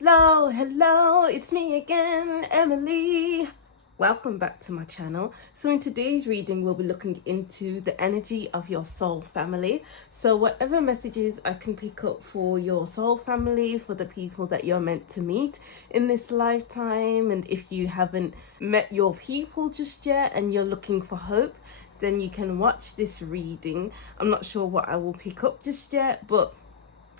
Hello, it's me again, Emily. Welcome back to my channel. So in today's reading, we'll be looking into the energy of your soul family. So whatever messages I can pick up for your soul family, for the people that you're meant to meet in this lifetime, and if you haven't met your people just yet and you're looking for hope, then you can watch this reading. I'm not sure what I will pick up just yet, but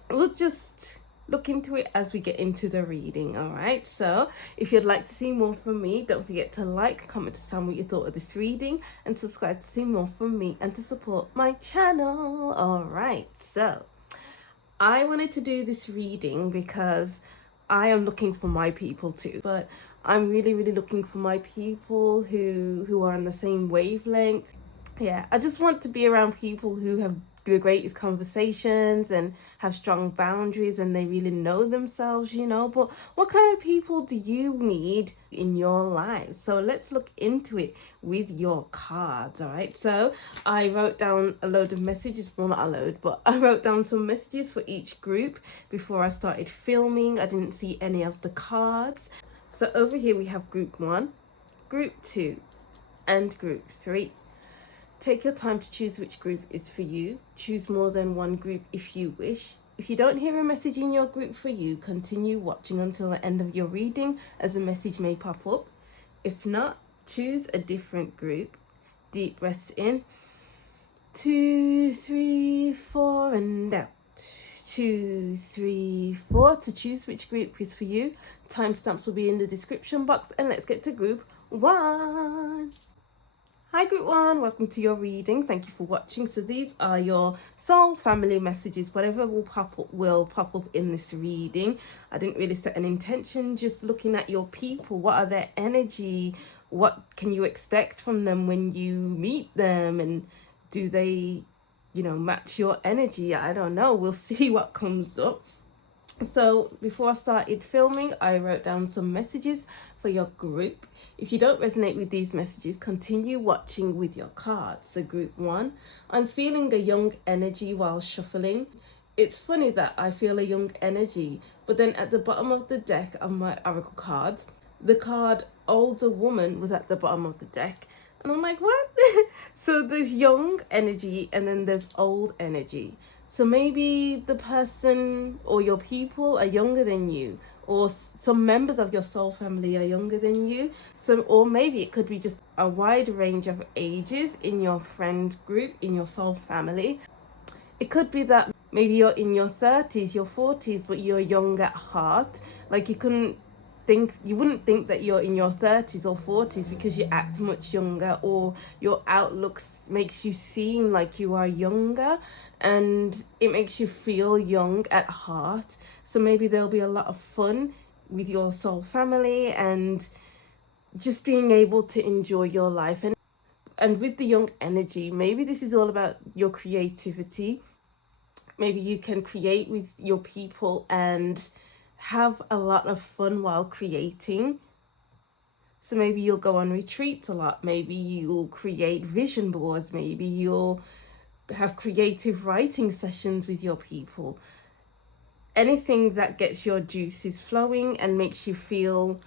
we'll just look into it as we get into the reading. All right, so if you'd like to see more from me, don't forget to like, comment, to tell me what you thought of this reading, and subscribe to see more from me and to support my channel. All right, so I wanted to do this reading because I am looking for my people too, but I'm really looking for my people who are on the same wavelength. Yeah, I just want to be around people who have the greatest conversations and have strong boundaries and they really know themselves, but what kind of people do you need in your life? So let's look into it with your cards. All right, so I wrote down a load of messages, well, not a load, but I wrote down some messages for each group before I started filming. I didn't see any of the cards. So over here we have group 1, group 2 and group 3. Take your time to choose which group is for you. Choose more than one group if you wish. If you don't hear a message in your group for you, continue watching until the end of your reading, as a message may pop up. If not, choose a different group. Deep breaths in. 2, 3, 4 and out. 2, 3, 4. To choose which group is for you, timestamps will be in the description box, and let's get to group 1. Hi group 1, welcome to your reading. Thank you for watching. So these are your soul family messages. Whatever will pop up in this reading. I didn't really set an intention, just looking at your people. What are their energy? What can you expect from them when you meet them? And do they, match your energy? I don't know. We'll see what comes up. So before I started filming, I wrote down some messages for your group. If you don't resonate with these messages, continue watching with your cards. So group 1, I'm feeling a young energy while shuffling. It's funny that I feel a young energy, but then at the bottom of the deck of my oracle cards, the card older woman was at the bottom of the deck. And I'm like, what? So there's young energy and then there's old energy. So maybe the person or your people are younger than you, or some members of your soul family are younger than you. So, or maybe it could be just a wide range of ages in your friend group, in your soul family. It could be that maybe you're in your 30s, your 40s, but you're young at heart. Like you wouldn't think that you're in your 30s or 40s because you act much younger, or your outlook makes you seem like you are younger and it makes you feel young at heart. So maybe there'll be a lot of fun with your soul family and just being able to enjoy your life. And with the young energy, maybe this is all about your creativity. Maybe you can create with your people and have a lot of fun while creating. So maybe you'll go on retreats a lot. Maybe you'll create vision boards. Maybe you'll have creative writing sessions with your people. Anything that gets your juices flowing and makes you feel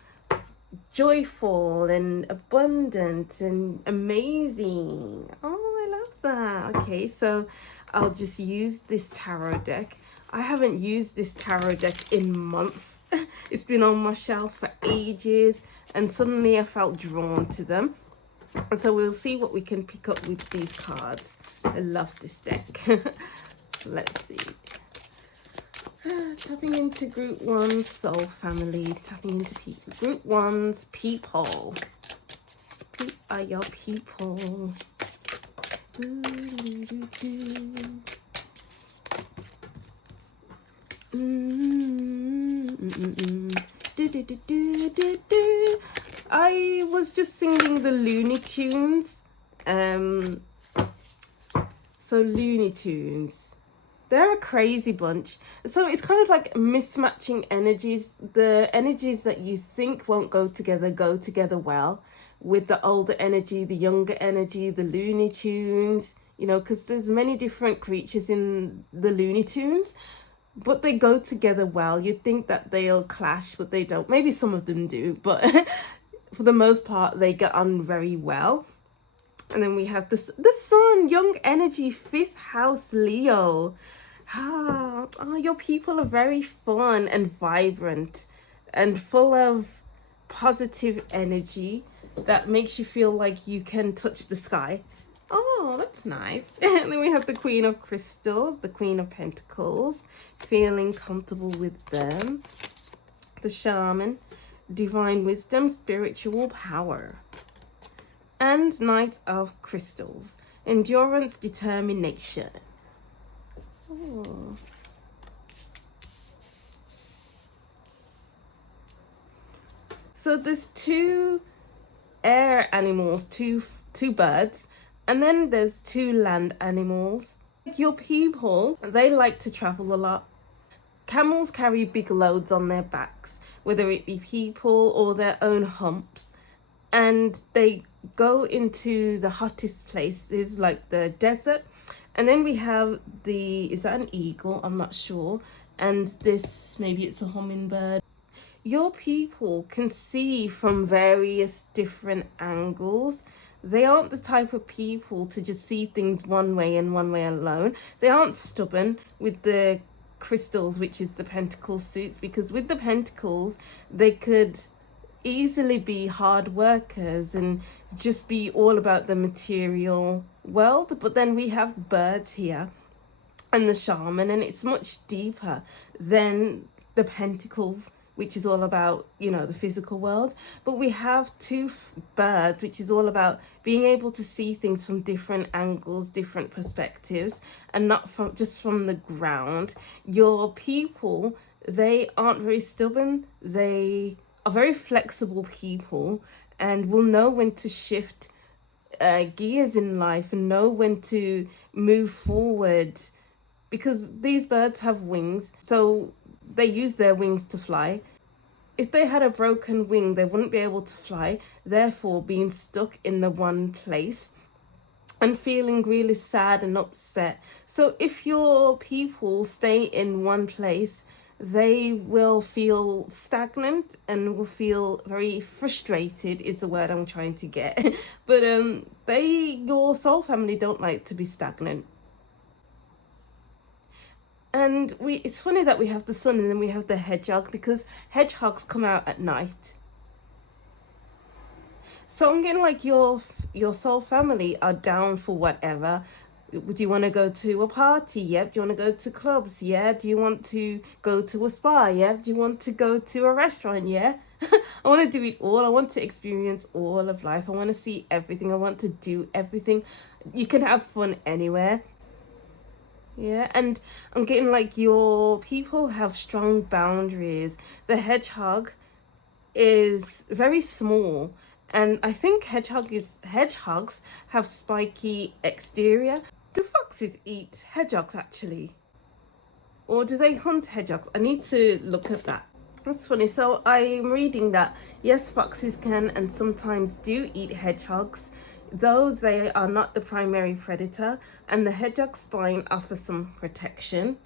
joyful and abundant and amazing. Oh, I love that. Okay, so I'll just use this tarot deck. I haven't used this tarot deck in months. It's been on my shelf for ages and suddenly I felt drawn to them. And so we'll see what we can pick up with these cards. I love this deck. So let's see. Tapping into group 1 soul family, tapping into people. Group 1's people. Who are your people? I was just singing the Looney Tunes. So Looney Tunes, they're a crazy bunch. So it's kind of like mismatching energies. The energies that you think won't go together well with the older energy, the younger energy, the Looney Tunes, because there's many different creatures in the Looney Tunes. but they go together well. You'd think that they'll clash, but they don't. Maybe some of them do, but for the most part, they get on very well. And then we have the sun, young energy, fifth house, Leo. Your people are very fun and vibrant and full of positive energy that makes you feel like you can touch the sky. Oh, that's nice. And then we have the Queen of Crystals, the Queen of Pentacles, feeling comfortable with them. The Shaman, Divine Wisdom, Spiritual Power. And Knight of Crystals, Endurance, Determination. Oh. So there's two air animals, two birds, and then there's two land animals. Your people, they like to travel a lot. Camels carry big loads on their backs, whether it be people or their own humps, and they go into the hottest places like the desert. And then we have is that an eagle? I'm not sure. And this, maybe it's a hummingbird. Your people can see from various different angles. They aren't the type of people to just see things one way and one way alone. They aren't stubborn with the crystals, which is the pentacle suits, because with the pentacles, they could easily be hard workers and just be all about the material world. But then we have birds here and the shaman, and it's much deeper than the pentacles, which is all about, the physical world. But we have two birds, which is all about being able to see things from different angles, different perspectives, and not from the ground. Your people, they aren't very stubborn. They are very flexible people and will know when to shift gears in life and know when to move forward, because these birds have wings, so they use their wings to fly. If they had a broken wing, they wouldn't be able to fly, therefore being stuck in the one place and feeling really sad and upset. So if your people stay in one place, they will feel stagnant and will feel very frustrated, is the word I'm trying to get. But your soul family don't like to be stagnant. And it's funny that we have the sun and then we have the hedgehog, because hedgehogs come out at night. So I'm getting like your soul family are down for whatever. Do you want to go to a party? Yep. Do you want to go to clubs? Yeah. Do you want to go to a spa? Yeah. Do you want to go to a restaurant? Yeah. I want to do it all. I want to experience all of life. I want to see everything. I want to do everything. You can have fun anywhere. Yeah, and I'm getting like your people have strong boundaries. The hedgehog is very small, and I think hedgehogs have spiky exterior. Do foxes eat hedgehogs actually? Or do they hunt hedgehogs? I need to look at that. That's funny. So I'm reading that yes, foxes can and sometimes do eat hedgehogs, though they are not the primary predator, and the hedgehog spine offers some protection.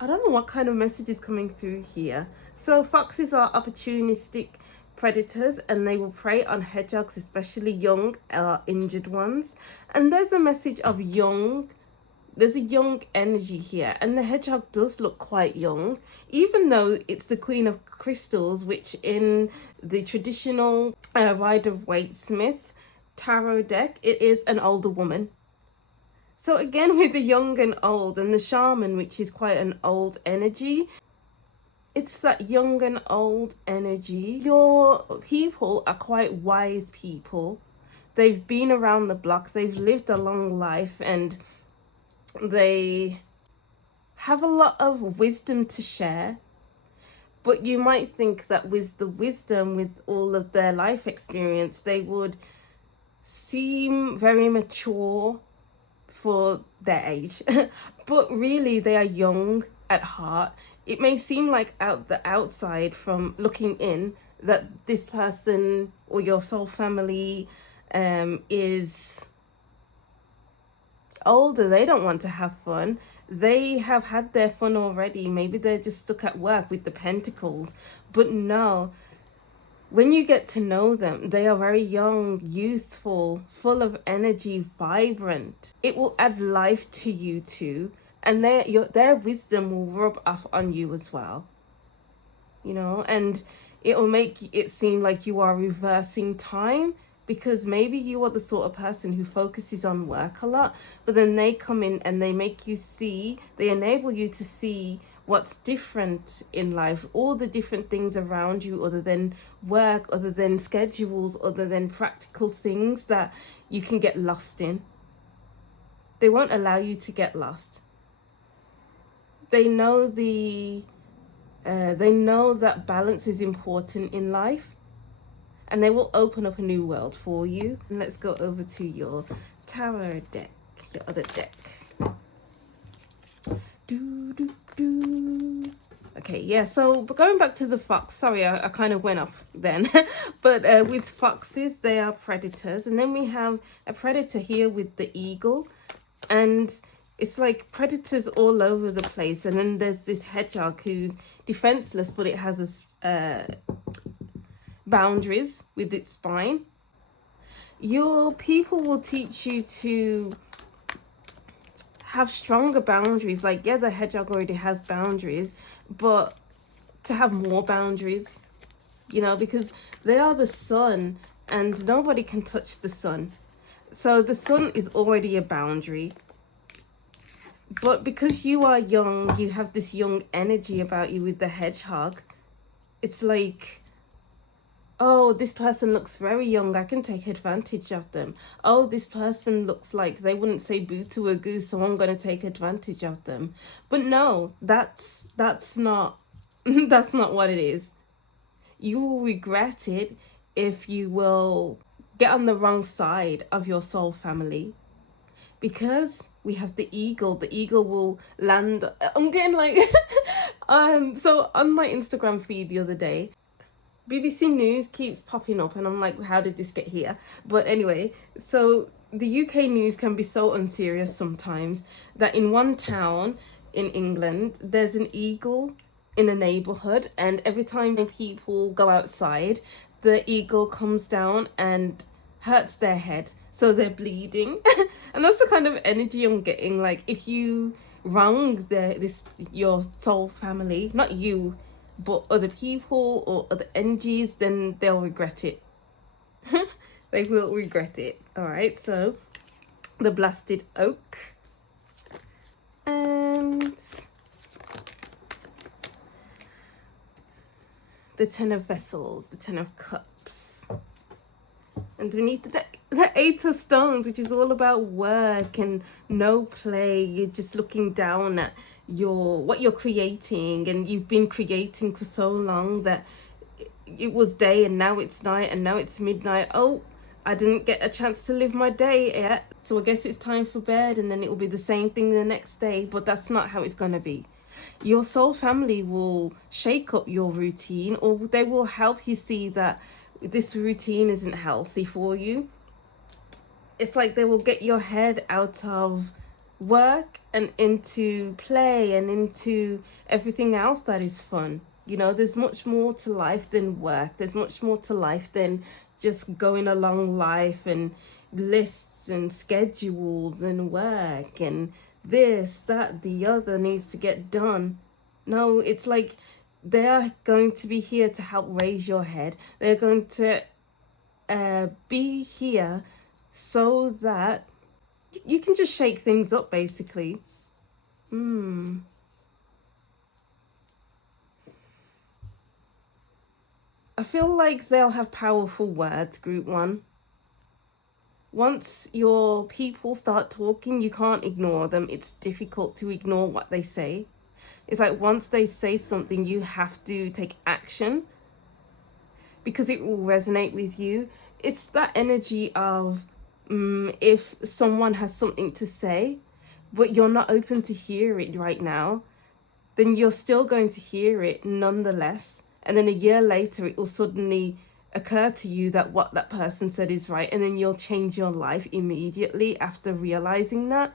I don't know what kind of message is coming through here. So foxes are opportunistic predators and they will prey on hedgehogs, especially young or injured ones. And there's a message of young. There's a young energy here, and the hedgehog does look quite young, even though it's the Queen of Crystals, which in the traditional Rider-Waite-Smith tarot deck, it is an older woman. So again, with the young and old, and the shaman, which is quite an old energy, it's that young and old energy. Your people are quite wise people. They've been around the block, they've lived a long life, and they have a lot of wisdom to share. But you might think that with the wisdom, with all of their life experience, they would seem very mature for their age. But really, they are young at heart. It may seem like the outside from looking in that this person or your soul family is older. They don't want to have fun. they have had their fun already. Maybe they're just stuck at work with the pentacles. But no, when you get to know them, they are very young, youthful, full of energy, vibrant. It will add life to you too. And their wisdom will rub off on you as well. You know, and it will make it seem like you are reversing time, because maybe you are the sort of person who focuses on work a lot, but then they come in and they make you see, they enable you to see what's different in life, all the different things around you other than work, other than schedules, other than practical things that you can get lost in. They won't allow you to get lost. They know that balance is important in life, and they will open up a new world for you. And let's go over to your tarot deck, the other deck. Okay, yeah, so going back to the fox, sorry, I kind of went off then. But with foxes, they are predators. And then we have a predator here with the eagle. And it's like predators all over the place. And then there's this hedgehog who's defenseless, but it has boundaries with its spine. Your people will teach you to have stronger boundaries. Like, yeah, the hedgehog already has boundaries, but to have more boundaries, you know, because they are the sun and nobody can touch the sun. So the sun is already a boundary. But because you are young, you have this young energy about you with the hedgehog. It's like, oh, this person looks very young, I can take advantage of them. Oh, this person looks like they wouldn't say boo to a goose, so I'm going to take advantage of them. But no, that's not that's not what it is. You will regret it if you will get on the wrong side of your soul family. Because we have the eagle will land. I'm getting like so on my Instagram feed the other day, BBC News keeps popping up and I'm like, how did this get here? But anyway, so the UK news can be so unserious sometimes that in one town in England, there's an eagle in a neighborhood, and every time people go outside, the eagle comes down and hurts their head, so they're bleeding. And that's the kind of energy I'm getting. Like, if you wrong your soul family, not you, but other people or other energies, then they'll regret it. They will regret it. All right, so the blasted oak and the 10 of vessels, the 10 of cups. And beneath the deck, the 8 of stones, which is all about work and no play. You're just looking down at what you're creating, and you've been creating for so long that it was day and now it's night and now it's midnight. Oh, I didn't get a chance to live my day yet, so I guess it's time for bed, and then it will be the same thing the next day. But that's not how it's going to be. Your soul family will shake up your routine, or they will help you see that this routine isn't healthy for you. It's like they will get your head out of work and into play and into everything else that is fun. You know, there's much more to life than work. There's much more to life than just going along life and lists and schedules and work and this, that, the other needs to get done. No, it's like they are going to be here to help raise your head. They're going to be here so that you can just shake things up, basically. I feel like they'll have powerful words, group 1. Once your people start talking, you can't ignore them. It's difficult to ignore what they say. It's like once they say something, you have to take action because it will resonate with you. It's that energy of if someone has something to say, but you're not open to hear it right now, then you're still going to hear it nonetheless. And then a year later, it will suddenly occur to you that what that person said is right. And then you'll change your life immediately after realizing that.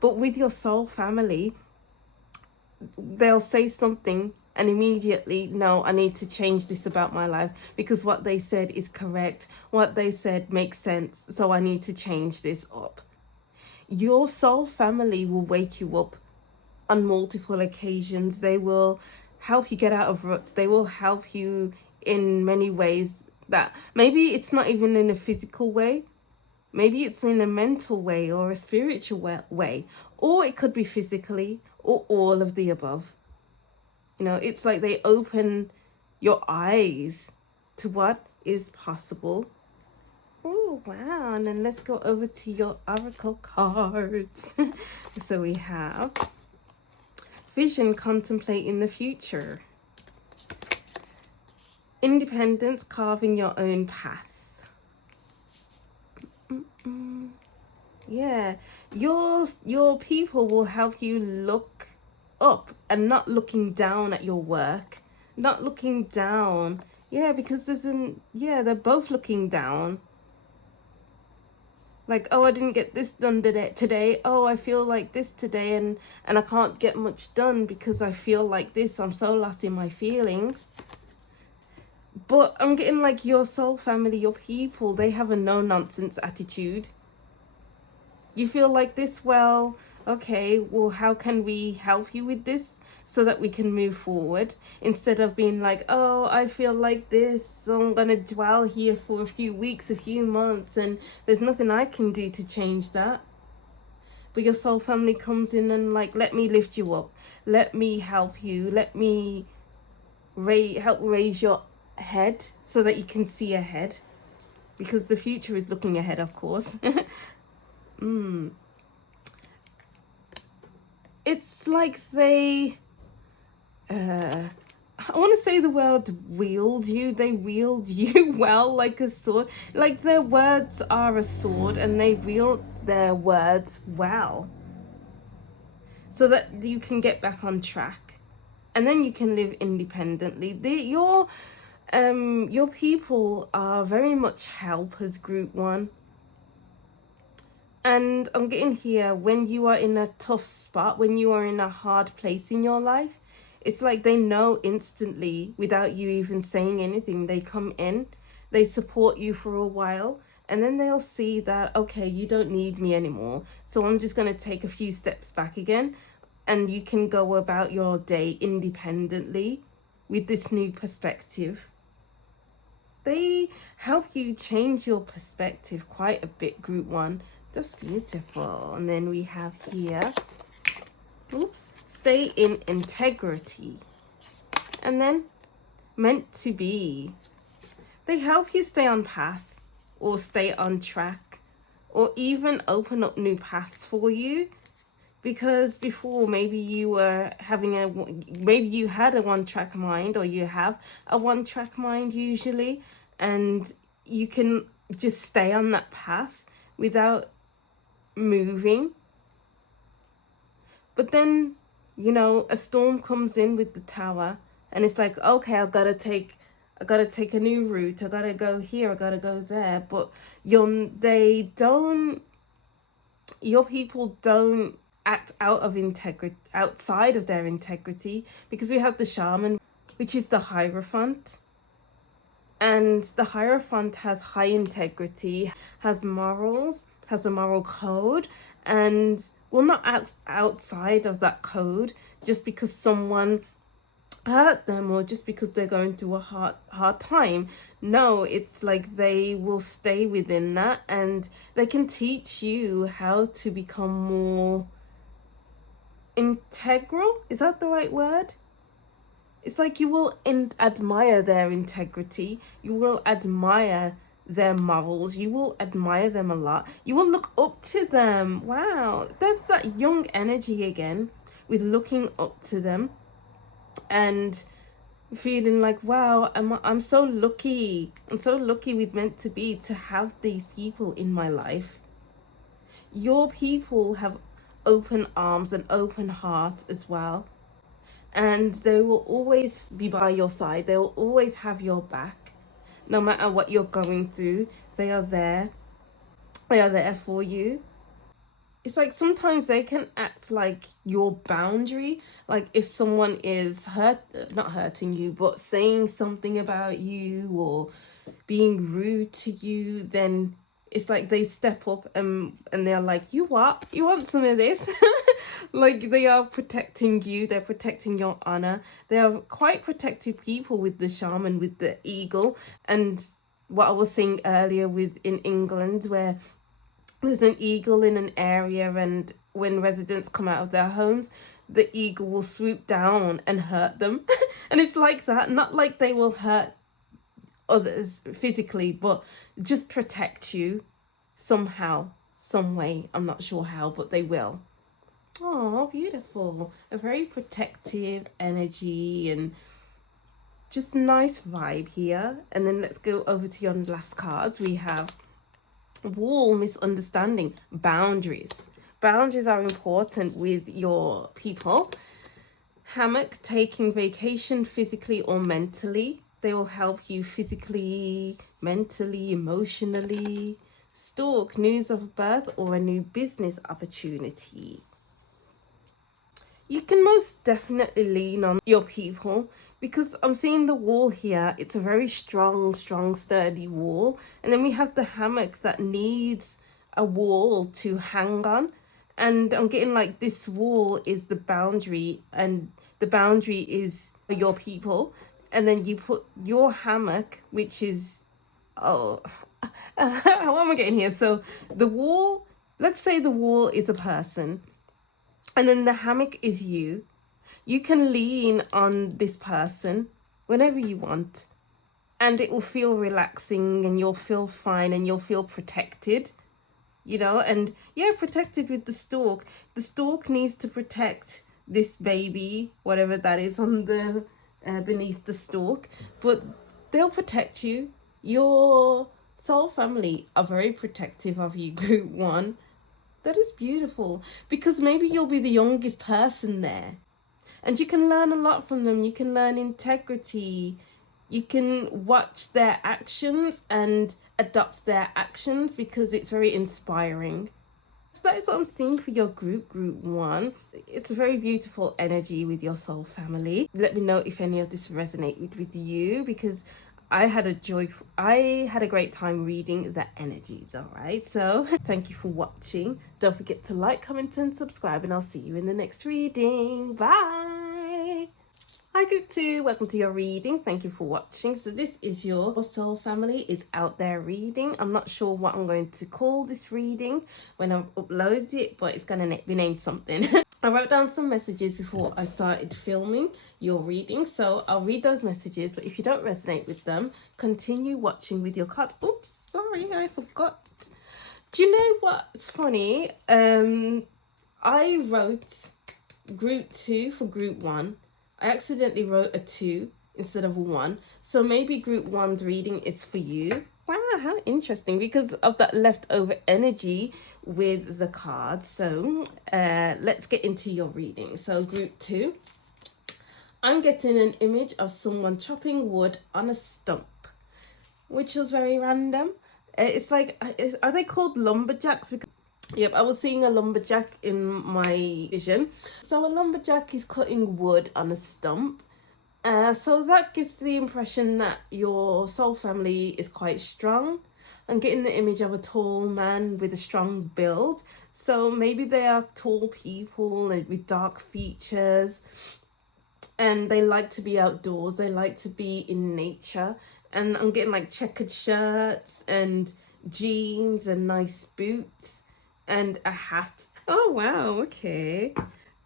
But with your soul family, they'll say something and immediately, no, I need to change this about my life because what they said is correct. What they said makes sense. So I need to change this up. Your soul family will wake you up on multiple occasions. They will help you get out of ruts. They will help you in many ways that maybe it's not even in a physical way. Maybe it's in a mental way or a spiritual way, or it could be physically, or all of the above. You know, it's like they open your eyes to what is possible. Oh, wow. And then let's go over to your oracle cards. So we have vision, contemplating the future. Independence, carving your own path. Yeah, your people will help you look up and not looking down at your work, not looking down. Yeah, because they're both looking down. Like, oh, I didn't get this done today. Oh, I feel like this today, and I can't get much done because I feel like this. I'm so lost in my feelings. But I'm getting like your soul family, your people, they have a no nonsense attitude. You feel like this, well, okay, well, how can we help you with this so that we can move forward, instead of being like, oh, I feel like this, so I'm gonna dwell here for a few weeks, a few months, and there's nothing I can do to change that. But your soul family comes in and like, let me lift you up, let me help you, let me help raise your head so that you can see ahead, because the future is looking ahead, of course. It's like they I want to say the word wield you. They wield you well, like a sword. Like their words are a sword and they wield their words well, so that you can get back on track and then you can live independently. Your people are very much helpers, group one. And I'm getting here, when you are in a tough spot, when you are in a hard place in your life, it's like they know instantly without you even saying anything. They come in, they support you for a while, and then they'll see that, okay, you don't need me anymore. So I'm just going to take a few steps back again, and you can go about your day independently with this new perspective. They help you change your perspective quite a bit, group one. That's beautiful. And then we have here, stay in integrity. And then meant to be. They help you stay on path or stay on track, or even open up new paths for you. Because before, maybe you were maybe you had a one-track mind, or you have a one-track mind usually, and you can just stay on that path without moving. But then, you know, a storm comes in with the tower, and it's like, okay, I gotta take a new route. I gotta go here. I gotta go there. But your people don't act outside of their integrity, because we have the shaman, which is the Hierophant. And the Hierophant has high integrity, has morals, has a moral code, and will not act outside of that code just because someone hurt them or just because they're going through a hard time. No, it's like they will stay within that, and they can teach you how to become more integral. Is that the right word? It's like you will admire their integrity, you will admire their morals, you will admire them a lot, you will look up to them. Wow, there's that young energy again with looking up to them and feeling like, wow, I'm so lucky. I'm so lucky with meant to be to have these people in my life. Your people have open arms and open hearts as well, and they will always be by your side. They will always have your back, no matter what you're going through. They are there for you. it's like sometimes they can act like your boundary. Like if someone is not hurting you, but saying something about you or being rude to you, then it's like they step up and they're like, you what? You want some of this? Like they are protecting you. They're protecting your honor. They are quite protective people with the shaman, with the eagle. And what I was saying earlier with in England, where there's an eagle in an area, and when residents come out of their homes, the eagle will swoop down and hurt them. And it's like that, not like they will hurt others physically, but just protect you somehow, some way. I'm not sure how, but they will. Oh, beautiful. A very protective energy and just nice vibe here. And then let's go over to your last cards. We have wall, misunderstanding, boundaries. Boundaries are important with your people. Hammock, taking vacation physically or mentally. They will help you physically, mentally, emotionally. Stalk, news of birth or a new business opportunity. You can most definitely lean on your people, because I'm seeing the wall here. It's a very strong, sturdy wall. And then we have the hammock that needs a wall to hang on. And I'm getting like this wall is the boundary, and the boundary is your people. And then you put your hammock, which is, oh, what am I getting here? So the wall, let's say the wall is a person, and then the hammock is you. You can lean on this person whenever you want, and it will feel relaxing, and you'll feel fine, and you'll feel protected, you know. And yeah, protected with the stalk. The stalk needs to protect this baby, whatever that is on the beneath the stalk, but they'll protect you. Your soul family are very protective of you, group one. That is beautiful, because maybe you'll be the youngest person there, and you can learn a lot from them. You can learn integrity. You can watch their actions and adopt their actions, because it's very inspiring. So that is what I'm seeing for your group one. It's a very beautiful energy with your soul family. Let me know if any of this resonated with you, because I had a great time reading the energies. All right, so thank you for watching. Don't forget to like, comment and subscribe, and I'll see you in the next reading. Bye. Hi group 2, welcome to your reading. Thank you for watching. So this is your soul family is out there reading. I'm not sure what I'm going to call this reading when I upload it, but it's going to be named something. I wrote down some messages before I started filming your reading, so I'll read those messages, but if you don't resonate with them, continue watching with your cards. Oops, sorry, I forgot. Do you know what's funny? I wrote group 2 for group 1. I accidentally wrote a 2 instead of a 1. So maybe group 1's reading is for you. Wow, how interesting, because of that leftover energy with the cards. So let's get into your reading. So group 2, I'm getting an image of someone chopping wood on a stump, which was very random. It's like, are they called lumberjacks? Because yep, I was seeing a lumberjack in my vision. So a lumberjack is cutting wood on a stump. So that gives the impression that your soul family is quite strong. I'm getting the image of a tall man with a strong build. So maybe they are tall people and with dark features. And they like to be outdoors. They like to be in nature. And I'm getting like checkered shirts and jeans and nice boots and a hat. Oh wow, okay.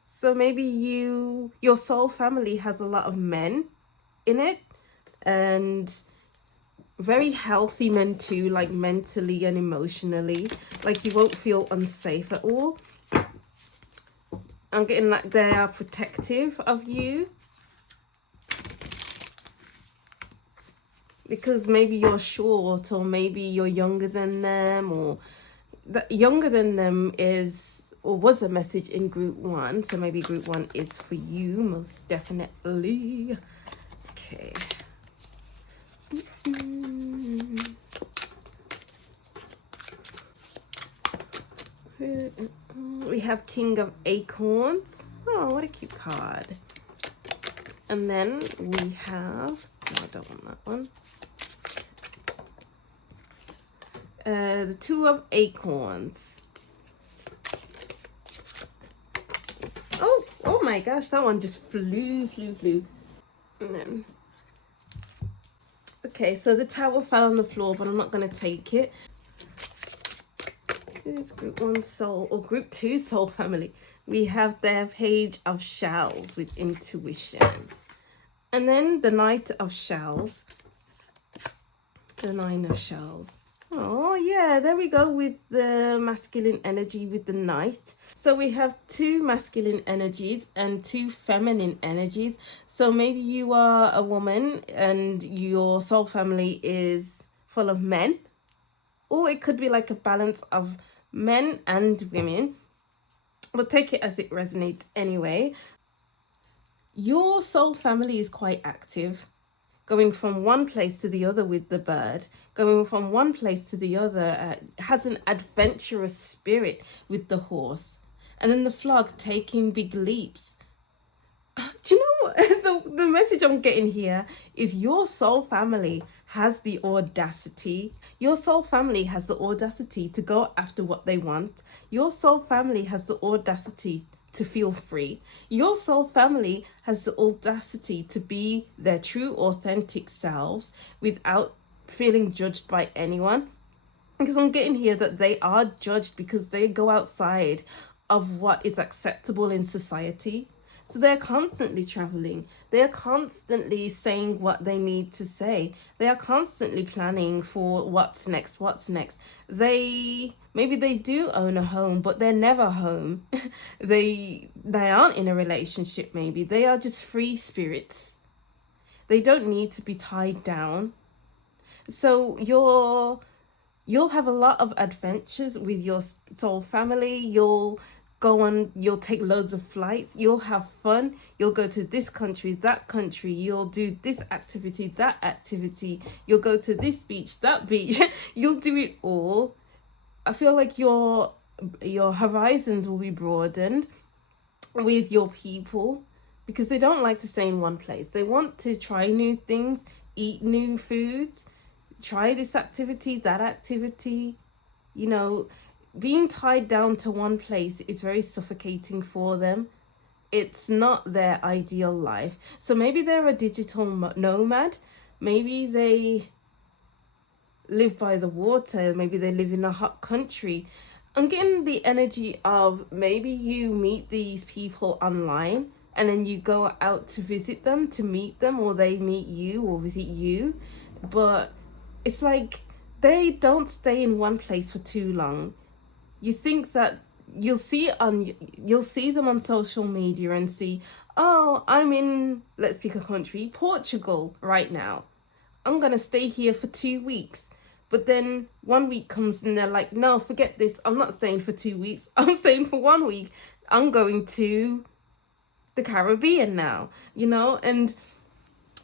So maybe your soul family has a lot of men in it, and very healthy men too, like mentally and emotionally. Like you won't feel unsafe at all. I'm getting like they are protective of you, because maybe you're short, or maybe you're younger than them, or that younger than them is or was a message in group 1. So maybe group 1 is for you, most definitely. Okay. have King of Acorns. Oh, what a cute card. And then we have, no, I don't want that one. The Two of Acorns. Oh my gosh, that one just flew. And then, okay, so the tower fell on the floor, but I'm not going to take it. Here's group 1 soul, or group 2 soul family. We have their Page of Shells with intuition. And then the Knight of Shells. The 9 of Shells. Oh yeah, there we go with the masculine energy with the Knight. So we have 2 masculine energies and 2 feminine energies. So maybe you are a woman and your soul family is full of men. Or it could be like a balance of men and women. But take it as it resonates anyway. Your soul family is quite active. Going from one place to the other with the bird, going from one place to the other, has an adventurous spirit with the horse. And then the frog taking big leaps. Do you know what? The message I'm getting here is your soul family has the audacity. Your soul family has the audacity to go after what they want. Your soul family has the audacity to feel free. Your soul family has the audacity to be their true authentic selves without feeling judged by anyone. Because I'm getting here that they are judged because they go outside of what is acceptable in society. So they're constantly traveling. They are constantly saying what they need to say. They are constantly planning for what's next. Maybe they do own a home, but they're never home. They aren't in a relationship maybe. They are just free spirits. They don't need to be tied down. So you'll have a lot of adventures with your soul family. You'll take loads of flights, you'll have fun, you'll go to this country, that country, you'll do this activity, that activity, you'll go to this beach, that beach, you'll do it all. I feel like your horizons will be broadened with your people because they don't like to stay in one place. They want to try new things, eat new foods, try this activity, that activity, being tied down to one place is very suffocating for them. It's not their ideal life. So maybe they're a digital nomad. Maybe they live by the water. Maybe they live in a hot country. I'm getting the energy of maybe you meet these people online and then you go out to visit them, to meet them, or they meet you or visit you. But it's like they don't stay in one place for too long. You think that you'll see them on social media and see, oh, I'm in, let's pick a country, Portugal right now. I'm going to stay here for 2 weeks. But then 1 week comes and they're like, no, forget this. I'm not staying for 2 weeks. I'm staying for 1 week. I'm going to the Caribbean now, and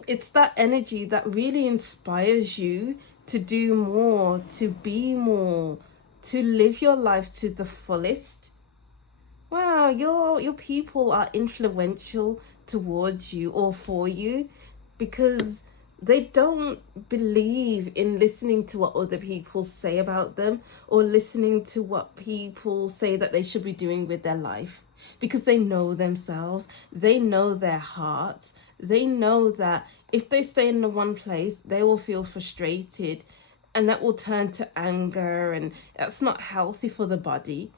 it's that energy that really inspires you to do more, to be more, to live your life to the fullest. Wow, your people are influential towards you or for you because they don't believe in listening to what other people say about them or listening to what people say that they should be doing with their life, because they know themselves, they know their hearts, they know that if they stay in the one place, they will feel frustrated and that will turn to anger, and that's not healthy for the body.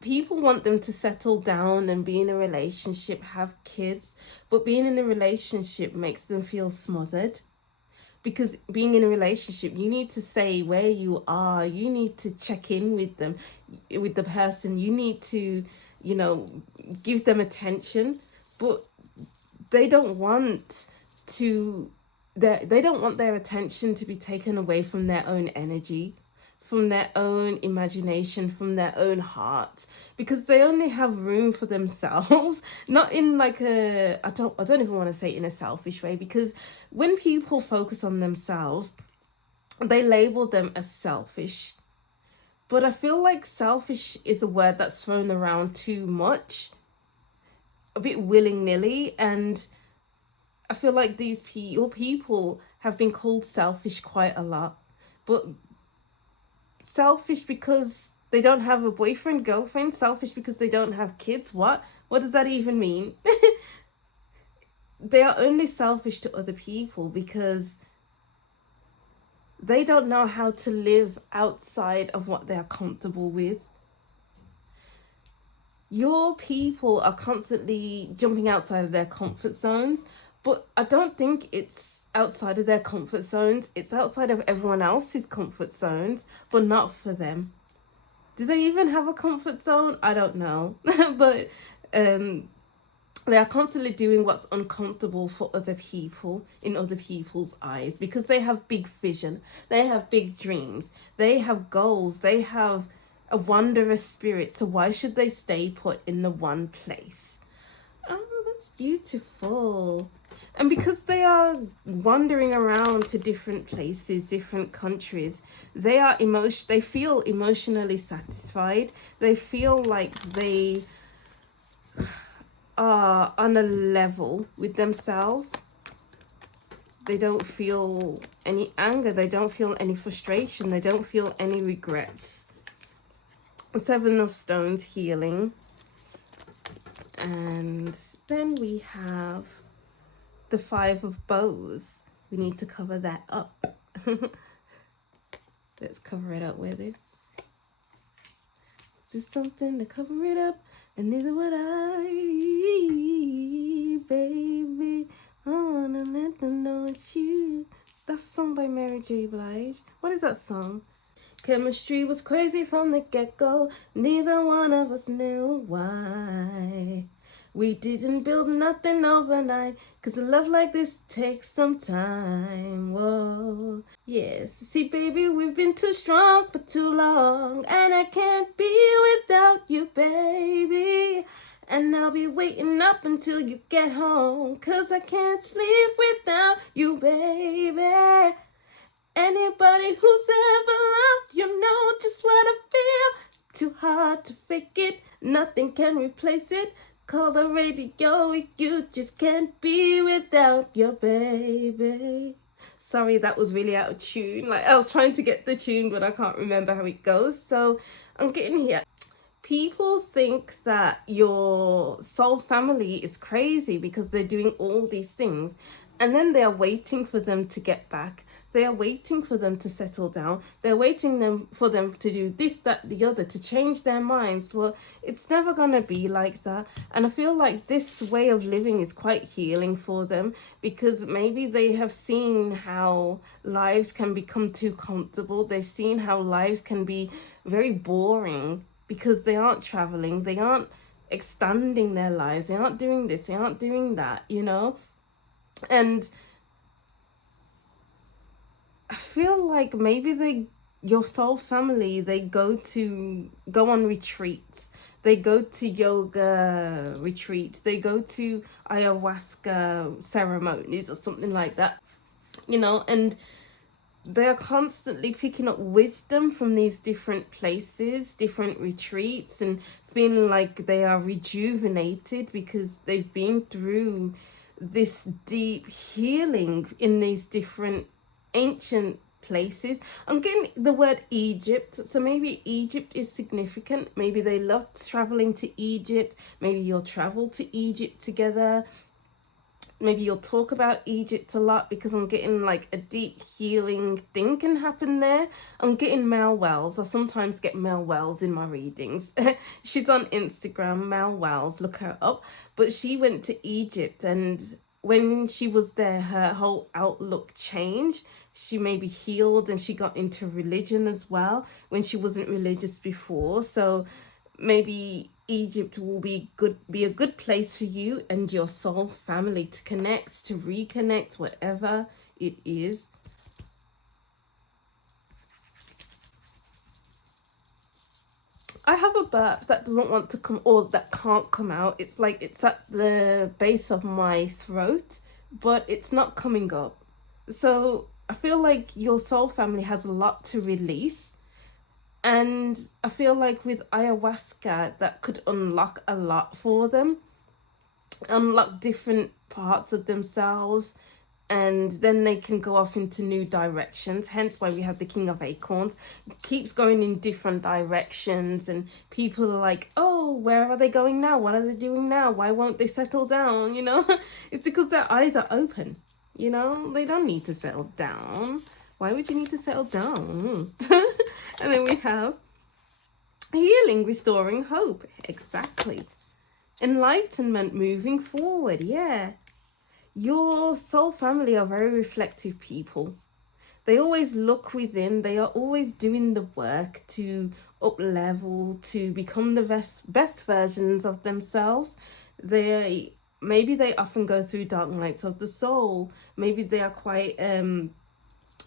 People want them to settle down and be in a relationship, have kids, but being in a relationship makes them feel smothered. Because being in a relationship, you need to say where you are, you need to check in with them, with the person, you need to, give them attention, but they don't want their attention to be taken away from their own energy, from their own imagination, from their own hearts, because they only have room for themselves. Not in like I don't even want to say it in a selfish way, because when people focus on themselves, they label them as selfish. But I feel like selfish is a word that's thrown around too much, a bit willy-nilly, and I feel like these people have been called selfish quite a lot. But selfish because they don't have a boyfriend, girlfriend, selfish because they don't have kids. What does that even mean? They are only selfish to other people because they don't know how to live outside of what they're comfortable with. Your people are constantly jumping outside of their comfort zones, but I don't think it's outside of their comfort zones. It's outside of everyone else's comfort zones, but not for them. Do they even have a comfort zone? I don't know. But they are constantly doing what's uncomfortable for other people in other people's eyes because they have big vision, they have big dreams, they have goals, they have a wondrous spirit. So why should they stay put in the one place? Oh, that's beautiful. And because they are wandering around to different places, different countries, they feel emotionally satisfied. They feel like they are on a level with themselves. They don't feel any anger, they don't feel any frustration, they don't feel any regrets. Seven of Stones, healing. And then we have the Five of Bows. We need to cover that up. Let's cover it up with this. Just something to cover it up, and neither would I, baby. I wanna let them know it's you. That's a song by Mary J. Blige. What is that song? Chemistry was crazy from the get-go. Neither one of us knew why. We didn't build nothing overnight, 'cause a love like this takes some time. Whoa. Yes. See, baby, we've been too strong for too long, and I can't be without you, baby. And I'll be waiting up until you get home, 'cause I can't sleep without you, baby. Anybody who's ever loved you know just what I feel. Too hard to fake it, nothing can replace it. Call the radio, you just can't be without your baby. Sorry, that was really out of tune. Like, I was trying to get the tune, but I can't remember how it goes. So I'm getting here. People think that your soul family is crazy because they're doing all these things, and then they are waiting for them to get back. They are waiting for them to settle down. They're waiting for them to do this, that, the other, to change their minds. Well, it's never going to be like that. And I feel like this way of living is quite healing for them, because maybe they have seen how lives can become too comfortable. They've seen how lives can be very boring because they aren't traveling. They aren't expanding their lives. They aren't doing this. They aren't doing that, you know? And I feel like maybe your soul family, they go on retreats. They go to yoga retreats. They go to ayahuasca ceremonies or something like that, you know, and they're constantly picking up wisdom from these different places, different retreats, and feeling like they are rejuvenated because they've been through this deep healing in these different ancient places. I'm getting the word Egypt, so maybe Egypt is significant. Maybe they love traveling to Egypt. Maybe you'll travel to Egypt together. Maybe you'll talk about Egypt a lot, because I'm getting like a deep healing thing can happen there. I'm getting Mel Wells. I sometimes get Mel Wells in my readings. She's on Instagram, Mel Wells, look her up. But she went to Egypt, and when she was there, her whole outlook changed. She maybe healed, and she got into religion as well when she wasn't religious before. So maybe Egypt will be a good place for you and your soul family to connect, to reconnect, whatever it is. I have a burp that doesn't want to come, or that can't come out. It's like it's at the base of my throat, but it's not coming up. So I feel like your soul family has a lot to release. And I feel like with ayahuasca, that could unlock a lot for them, unlock different parts of themselves, and then they can go off into new directions. Hence why we have the King of Acorns. Keeps going in different directions, and people are like, oh, where are they going now? What are they doing now? Why won't they settle down? You know, it's because their eyes are open. You know, they don't need to settle down. Why would you need to settle down? And then we have healing, restoring hope. Exactly. Enlightenment, moving forward. Yeah. Your soul family are very reflective people. They always look within. They are always doing the work to up level, to become the best versions of themselves. Maybe they often go through dark nights of the soul. Maybe they are quite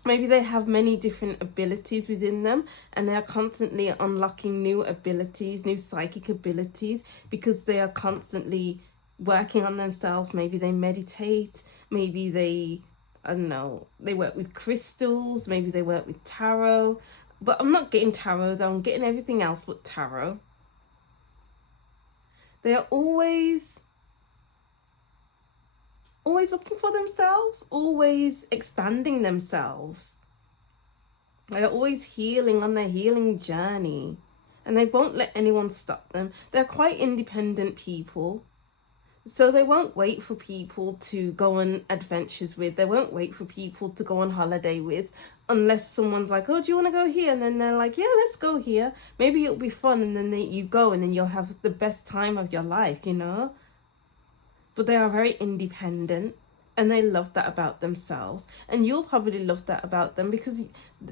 maybe they have many different abilities within them, and they are constantly unlocking new abilities, new psychic abilities, because they are constantly working on themselves. Maybe they meditate, maybe they, I don't know, they work with crystals, maybe they work with tarot. But I'm not getting tarot though, I'm getting everything else but tarot. They are always looking for themselves, always expanding themselves. They're always healing on their healing journey, and they won't let anyone stop them. They're quite independent people, so they won't wait for people to go on adventures with. They won't wait for people to go on holiday with, unless someone's like, oh, do you want to go here? And then they're like, yeah, let's go here. Maybe it'll be fun, and then you go, and then you'll have the best time of your life, you know? But they are very independent, and they love that about themselves, and you'll probably love that about them, because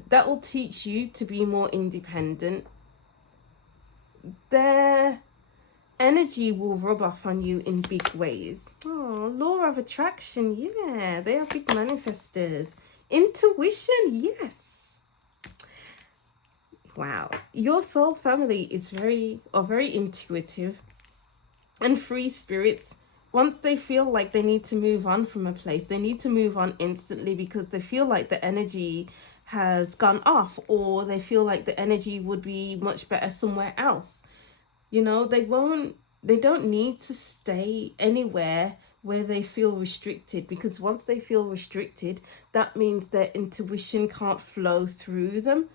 that will teach you to be more independent. Their energy will rub off on you in big ways. Oh, law of attraction, yeah, they are big manifestors. Intuition, yes. Wow, your soul family is very intuitive and free spirits. Once they feel like they need to move on from a place, they need to move on instantly, because they feel like the energy has gone off, or they feel like the energy would be much better somewhere else. You know, they don't need to stay anywhere where they feel restricted, because once they feel restricted, that means their intuition can't flow through them.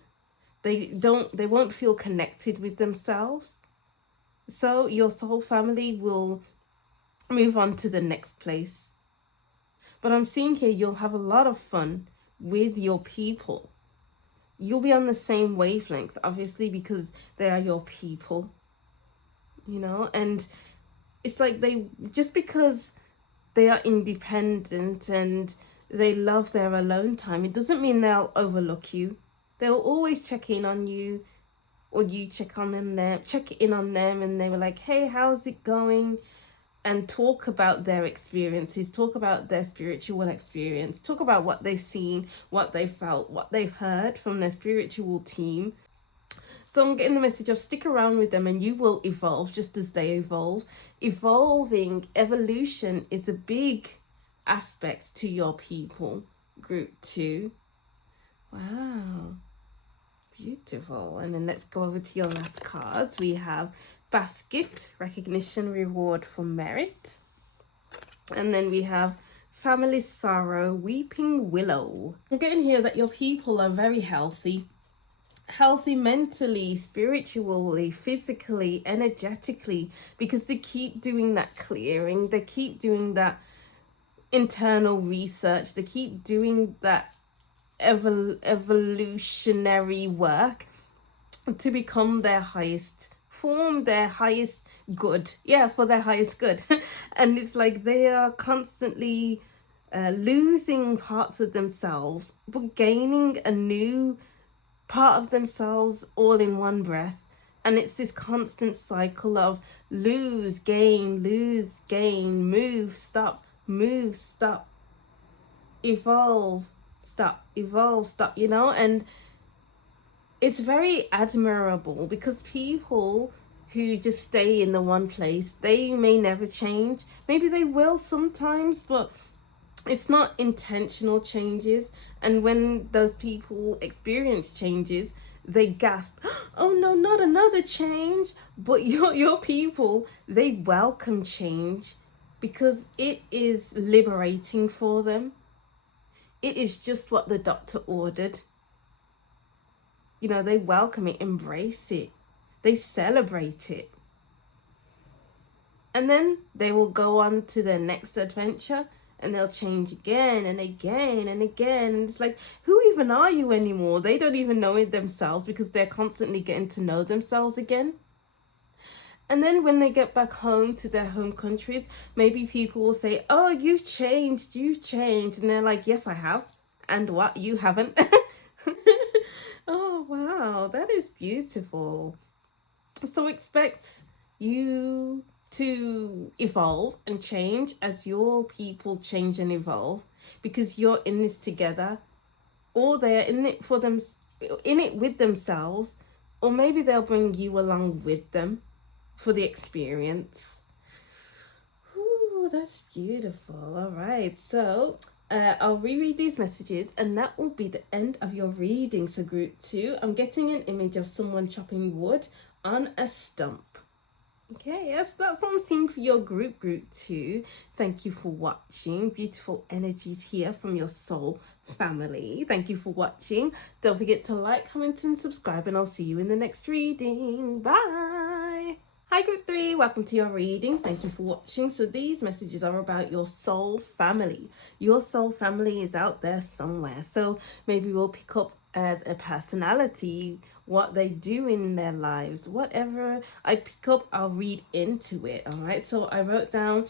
They won't feel connected with themselves. So your soul family will move on to the next place. But I'm seeing here you'll have a lot of fun with your people. You'll be on the same wavelength, obviously, because they are your people, you know? And it's like just because they are independent and they love their alone time, it doesn't mean they'll overlook you. They'll always check in on you, or you check in on them, and they were like, hey, how's it going? And talk about their experiences, talk about their spiritual experience, talk about what they've seen, what they felt, what they've heard from their spiritual team. So I'm getting the message of stick around with them and you will evolve just as they evolve. Evolution is a big aspect to your people group too. Wow, beautiful. And then let's go over to your last cards. We have basket, recognition, reward for merit. And then we have family sorrow, weeping willow. I'm getting here that your people are very healthy mentally, spiritually, physically, energetically, because they keep doing that clearing, they keep doing that internal research, they keep doing that evolutionary work to become their highest form, their highest good, for their highest good. And it's like they are constantly losing parts of themselves but gaining a new part of themselves all in one breath. And it's this constant cycle of lose, gain, move, stop, evolve, stop, you know? And it's very admirable, because people who just stay in the one place, they may never change. Maybe they will sometimes, but it's not intentional changes. And when those people experience changes, they gasp, oh no, not another change. But your people, they welcome change because it is liberating for them. It is just what the doctor ordered. You know, they welcome it, embrace it, they celebrate it. And then they will go on to their next adventure and they'll change again and again and again. And it's like, who even are you anymore? They don't even know it themselves because they're constantly getting to know themselves again. And then when they get back home to their home countries, maybe people will say, oh, you've changed. And they're like, yes, I have. And what? You haven't? Oh, wow. That is beautiful. So expect you to evolve and change as your people change and evolve, because you're in this together, or they're in it for them, in it with themselves, or maybe they'll bring you along with them for the experience. Ooh, that's beautiful. All right, so I'll reread these messages and that will be the end of your reading. So group 2, I'm getting an image of someone chopping wood on a stump. Okay, yes, that's what I'm seeing for your group 2. Thank you for watching. Beautiful energies here from your soul family. Thank you for watching. Don't forget to like, comment and subscribe, and I'll see you in the next reading. Bye. Hi group 3, welcome to your reading. Thank you for watching. So these messages are about your soul family. Your soul family is out there somewhere. So maybe we'll pick up a personality, what they do in their lives. Whatever I pick up, I'll read into it. All right, so I wrote down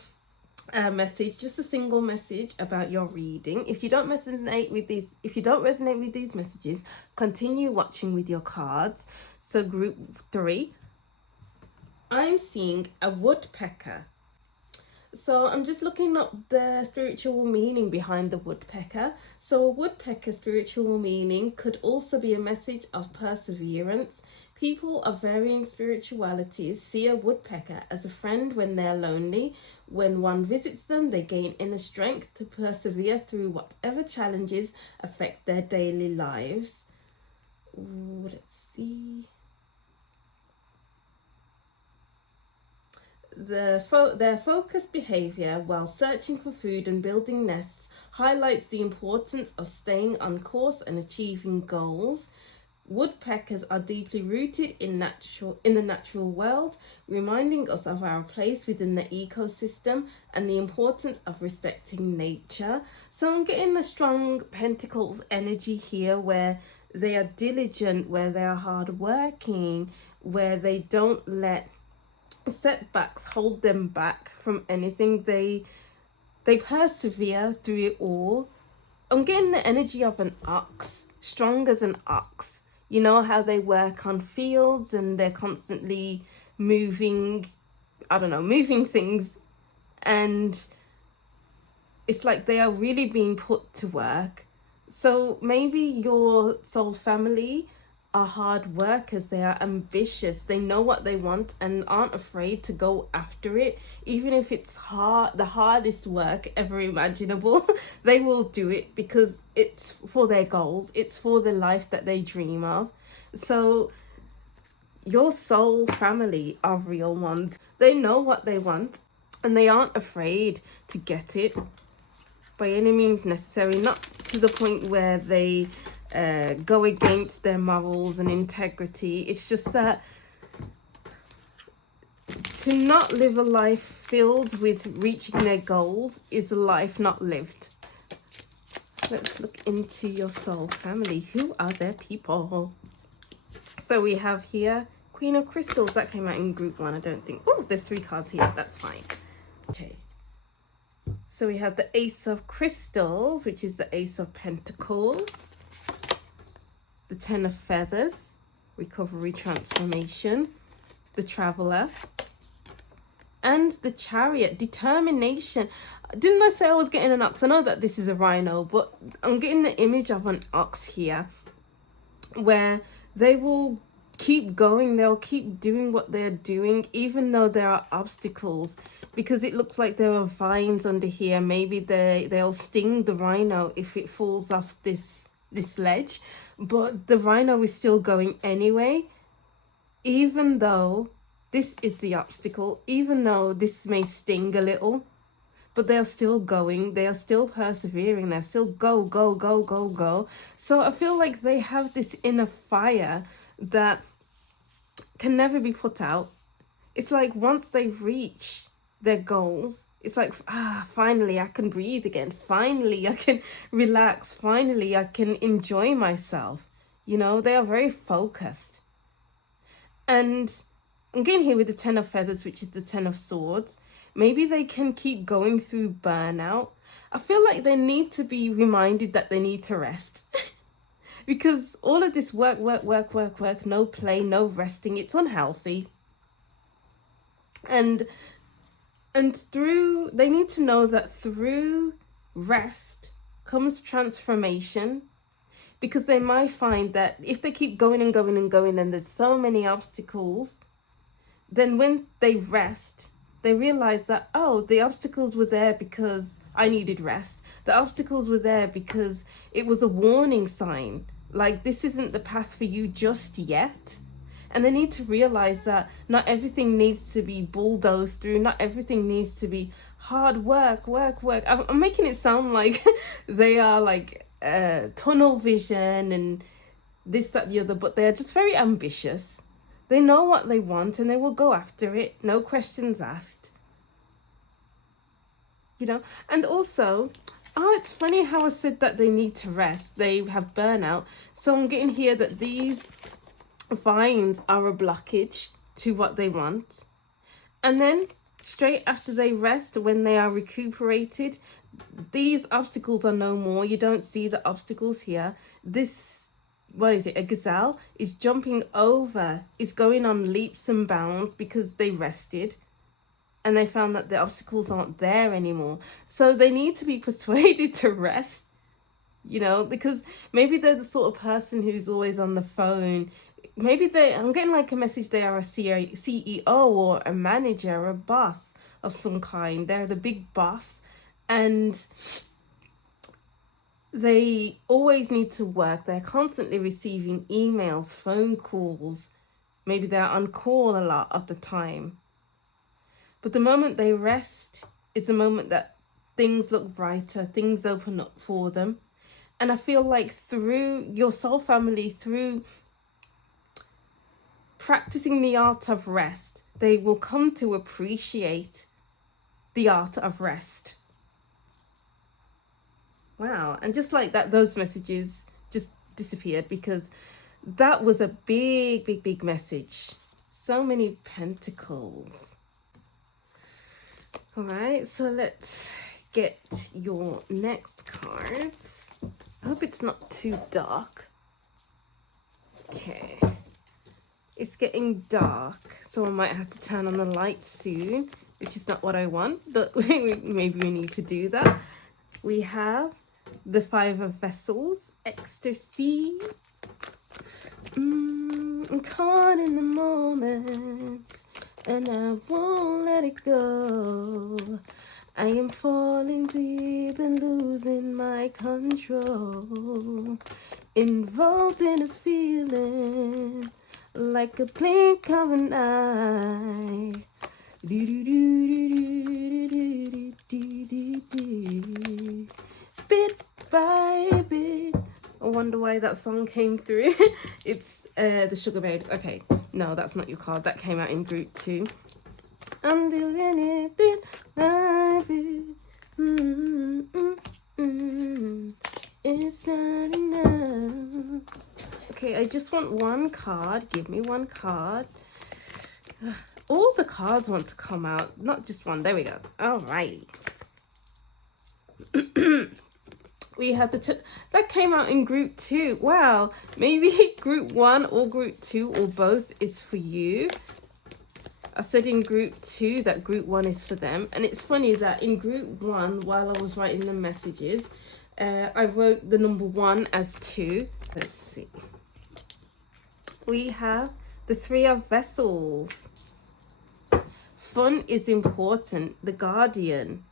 a message, just a single message about your reading. If you don't resonate with these messages, continue watching with your cards. So group 3, I'm seeing a woodpecker. So I'm just looking up the spiritual meaning behind the woodpecker. So a woodpecker spiritual meaning could also be a message of perseverance. People of varying spiritualities see a woodpecker as a friend when they're lonely. When one visits them, they gain inner strength to persevere through whatever challenges affect their daily lives. Ooh, let's see. Their focused behavior while searching for food and building nests highlights the importance of staying on course and achieving goals. Woodpeckers are deeply rooted in the natural world, reminding us of our place within the ecosystem and the importance of respecting nature. So I'm getting a strong Pentacles energy here, where they are diligent, where they are hardworking, where they don't let setbacks hold them back from anything. They persevere through it all. I'm getting the energy of an ox, strong as an ox. You know how they work on fields and they're constantly moving, moving things, and it's like they are really being put to work. So maybe your soul family are hard workers, they are ambitious, they know what they want and aren't afraid to go after it, even if it's hard, the hardest work ever imaginable. They will do it because it's for their goals, it's for the life that they dream of. So your soul family are real ones. They know what they want and they aren't afraid to get it by any means necessary, not to the point where they go against their morals and integrity. It's just that to not live a life filled with reaching their goals is a life not lived. Let's look into your soul family. Who are their people? So we have here Queen of Crystals. That came out in group 1, I don't think. Oh, there's 3 cards here. That's fine. Okay. So we have the Ace of Crystals, which is the Ace of Pentacles. The 10 of Feathers, recovery, transformation, the Traveler, and the Chariot, determination. Didn't I say I was getting an ox? I know that this is a rhino, but I'm getting the image of an ox here, where they will keep going, they'll keep doing what they're doing, even though there are obstacles, because it looks like there are vines under here. Maybe they'll sting the rhino if it falls off this this ledge, but the rhino is still going anyway, even though this is the obstacle, even though this may sting a little, but they're still going, they are still persevering, they're still go, go, go, go, go. So I feel like they have this inner fire that can never be put out. It's like once they reach their goals, it's like, finally I can breathe again. Finally I can relax. Finally I can enjoy myself. You know, they are very focused. And I'm getting here with the 10 of feathers, which is the 10 of swords. Maybe they can keep going through burnout. I feel like they need to be reminded that they need to rest. Because all of this work, no play, no resting, it's unhealthy. And through, they need to know that through rest comes transformation, because they might find that if they keep going and going and going and there's so many obstacles, then when they rest, they realize that, oh, the obstacles were there because I needed rest. The obstacles were there because it was a warning sign, like this isn't the path for you just yet. And they need to realize that not everything needs to be bulldozed through. Not everything needs to be hard work. I'm making it sound like they are like tunnel vision and this, that, the other, but they're just very ambitious. They know what they want and they will go after it. No questions asked. You know, and also, it's funny how I said that they need to rest. They have burnout. So I'm getting here that these vines are a blockage to what they want. And then straight after they rest, when they are recuperated, these obstacles are no more. You don't see the obstacles here. This, what is it, a gazelle is jumping over, is going on leaps and bounds because they rested and they found that the obstacles aren't there anymore. So they need to be persuaded to rest, you know, because maybe they're the sort of person who's always on the phone. Maybe I'm getting like a message they are a CEO or a manager or a boss of some kind. They're the big boss and they always need to work. They're constantly receiving emails, phone calls. Maybe they're on call a lot of the time. But the moment they rest, it's a moment that things look brighter, things open up for them. And I feel like through your soul family, through practicing the art of rest, they will come to appreciate the art of rest. Wow. And just like that, those messages just disappeared because that was a big message. So many pentacles. All right, so let's get your next cards. I hope it's not too dark. Okay. It's getting dark, so I might have to turn on the light soon, which is not what I want, but maybe we need to do that. We have the 5 of Vessels, ecstasy. I'm caught in the moment, and I won't let it go. I am falling deep and losing my control, involved in a feeling like a blink of an eye. Bit by bit. I wonder why that song came through. It's the Sugar Babes. Okay, no, that's not your card. That came out in group 2. I'm doing it bit by bit. It's not enough. Okay, I just want one card. Give me one card. All the cards want to come out, not just one. There we go. Alrighty. We had that came out in group 2. Wow, maybe group 1 or group 2 or both is for you. I said in group 2 that group 1 is for them. And it's funny that in group 1, while I was writing the messages, I wrote the number 1 as 2. Let's see. We have the 3 of Vessels. Fun is important. The Guardian.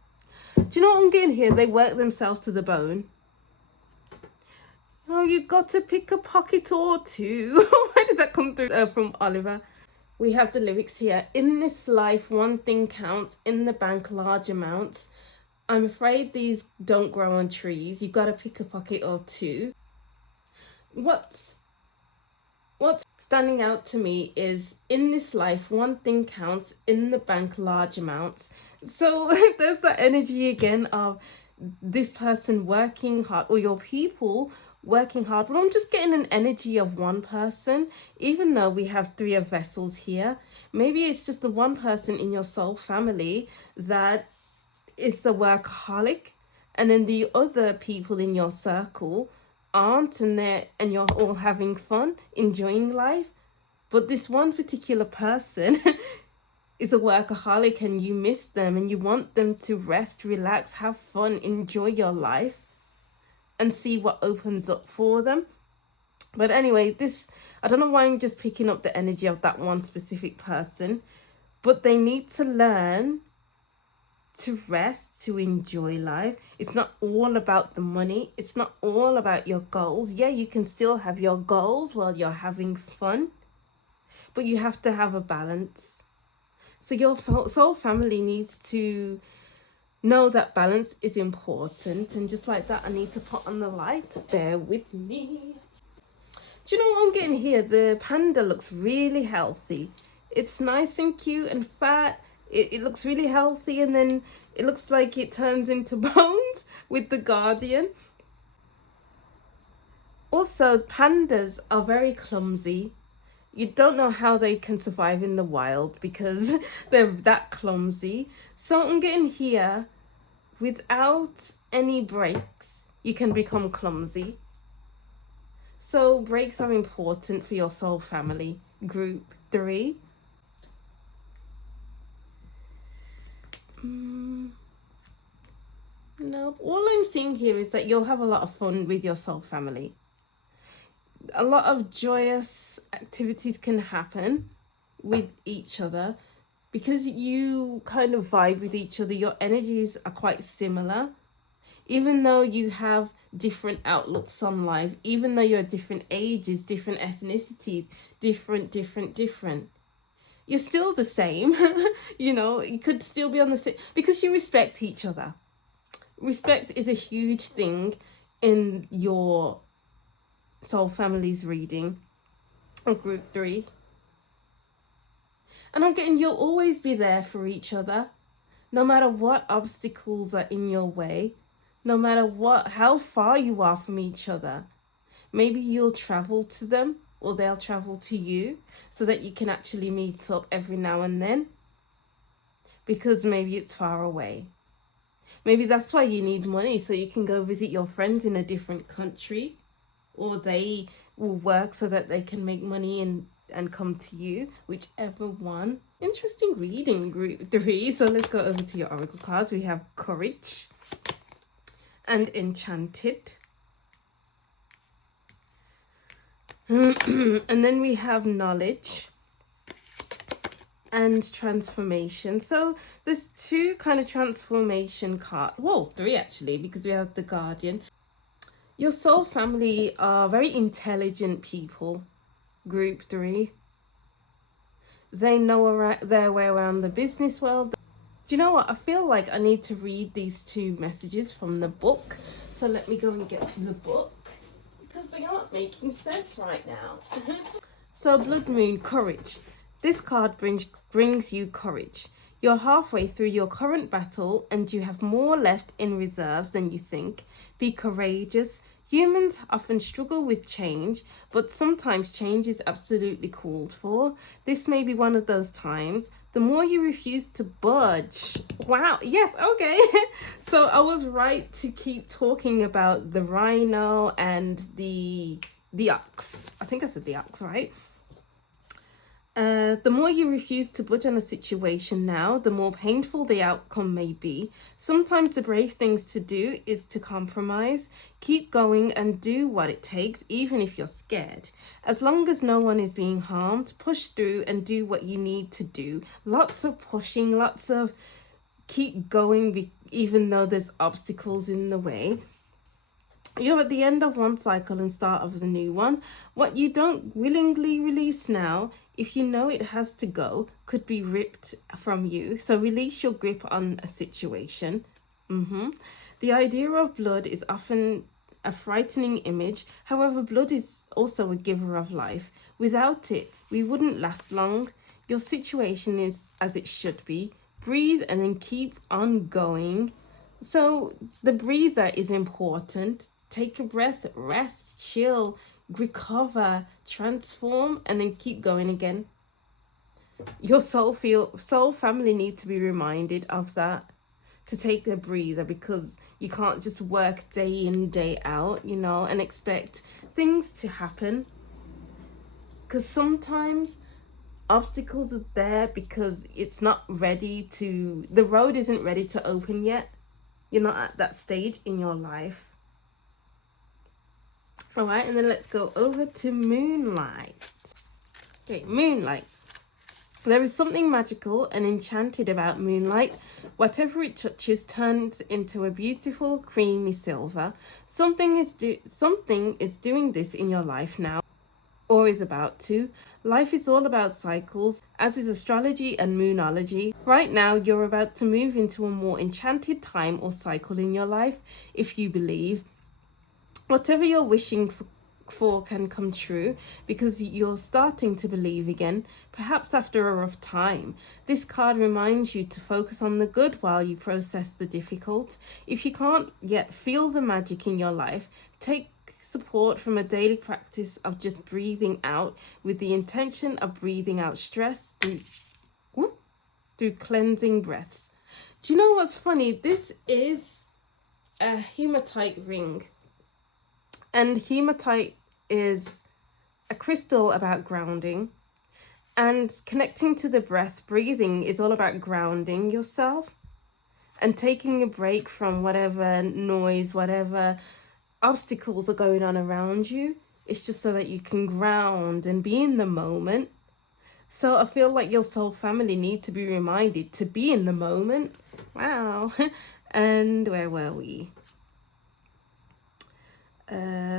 Do you know what I'm getting here? They work themselves to the bone. Oh, you got to pick a pocket or two. Why did that come through from Oliver? We have the lyrics here. In this life, one thing counts. In the bank, large amounts. I'm afraid these don't grow on trees. You've got to pick a pocket or two. What's standing out to me is in this life, one thing counts. In the bank, large amounts. So there's that energy again of this person working hard, or your people working hard. But I'm just getting an energy of one person, even though we have three of vessels here. Maybe it's just the one person in your soul family that is the workaholic, and then the other people in your circle aren't, and you're all having fun, enjoying life. But this one particular person is a workaholic, and you miss them and you want them to rest, relax, have fun, enjoy your life, and see what opens up for them. But anyway, I don't know why I'm just picking up the energy of that one specific person, but they need to learn to rest, to enjoy life. It's not all about the money. It's not all about your goals. Yeah, you can still have your goals while you're having fun, but you have to have a balance. So your soul family needs to know that balance is important. And just like that, I need to put on the light. Bear with me. Do you know what I'm getting here? The panda looks really healthy. It's nice and cute and fat. It looks really healthy, and then it looks like it turns into bones with the guardian. Also, pandas are very clumsy. You don't know how they can survive in the wild because they're that clumsy. So I'm getting here, without any breaks, you can become clumsy. So breaks are important for your soul family. Group 3. No, all I'm seeing here is that you'll have a lot of fun with your soul family. A lot of joyous activities can happen with each other because you kind of vibe with each other. Your energies are quite similar. Even though you have different outlooks on life, even though you're different ages, different ethnicities, different, you're still the same. You could still be on the same, because you respect each other. Respect is a huge thing in your soul family's reading of group 3. And I'm getting you'll always be there for each other, no matter what obstacles are in your way, no matter how far you are from each other. Maybe you'll travel to them, or they'll travel to you, so that you can actually meet up every now and then, because maybe it's far away. Maybe that's why you need money, so you can go visit your friends in a different country, or they will work so that they can make money and come to you, whichever one. Interesting reading, group 3. So let's go over to your oracle cards. We have Courage and Enchanted. And then we have Knowledge and Transformation. So there's 2 kind of transformation cards. Well, 3 actually, because we have the Guardian. Your soul family are very intelligent people, group 3. They know their way around the business world. Do you know what? I feel like I need to read these 2 messages from the book. So let me go and get the book, because they aren't making sense right now. So Blood Moon, Courage. This card brings you courage. You're halfway through your current battle and you have more left in reserves than you think. Be courageous. Humans often struggle with change, but sometimes change is absolutely called for. This may be one of those times. The more you refuse to budge. Wow, yes, okay. So I was right to keep talking about the rhino and the ox. I think I said the ox, right? The more you refuse to budge on a situation now, the more painful the outcome may be. Sometimes the brave things to do is to compromise. Keep going and do what it takes, even if you're scared. As long as no one is being harmed, push through and do what you need to do. Lots of pushing, lots of keep going, even though there's obstacles in the way. You're at the end of one cycle and start of a new one. What you don't willingly release now, if you know it has to go, could be ripped from you. So release your grip on a situation. The idea of blood is often a frightening image. However, blood is also a giver of life. Without it, we wouldn't last long. Your situation is as it should be. Breathe and then keep on going. So the breather is important. Take a breath, rest, chill, recover, transform, and then keep going again. Your soul family need to be reminded of that, to take the breather, because you can't just work day in, day out, and expect things to happen. Because sometimes obstacles are there because it's not ready to, the road isn't ready to open yet. You're not at that stage in your life. All right, and then let's go over to moonlight. Okay, moonlight. There is something magical and enchanted about moonlight. Whatever it touches turns into a beautiful creamy silver. Something is doing this in your life now, or is about to. Life is all about cycles, as is astrology and moonology. Right now, you're about to move into a more enchanted time or cycle in your life, if you believe. Whatever you're wishing for can come true because you're starting to believe again, perhaps after a rough time. This card reminds you to focus on the good while you process the difficult. If you can't yet feel the magic in your life, take support from a daily practice of just breathing out with the intention of breathing out stress through cleansing breaths. Do you know what's funny? This is a hematite ring. And hematite is a crystal about grounding, and connecting to the breath. Breathing is all about grounding yourself and taking a break from whatever noise, whatever obstacles are going on around you. It's just so that you can ground and be in the moment. So I feel like your soul family need to be reminded to be in the moment. Wow. And where were we?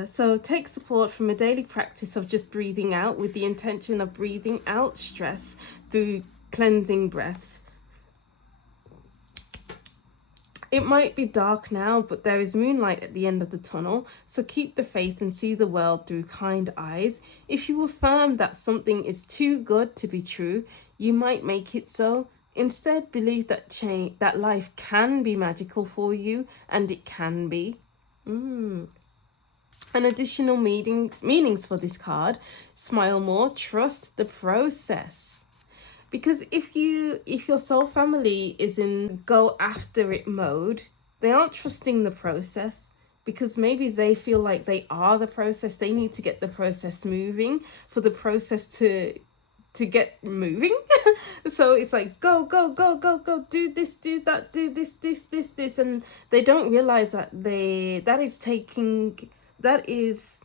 So take support from a daily practice of just breathing out with the intention of breathing out stress through cleansing breaths. It might be dark now, but there is moonlight at the end of the tunnel, so keep the faith and see the world through kind eyes. If you affirm that something is too good to be true, you might make it so. Instead, believe that life can be magical for you, and it can be. And additional meanings for this card: smile more, trust the process. Because if your soul family is in go after it mode, they aren't trusting the process, because maybe they feel like they are the process. They need to get the process moving for the process to get moving. So it's like go, do this, do that, do this, and they don't realize that that is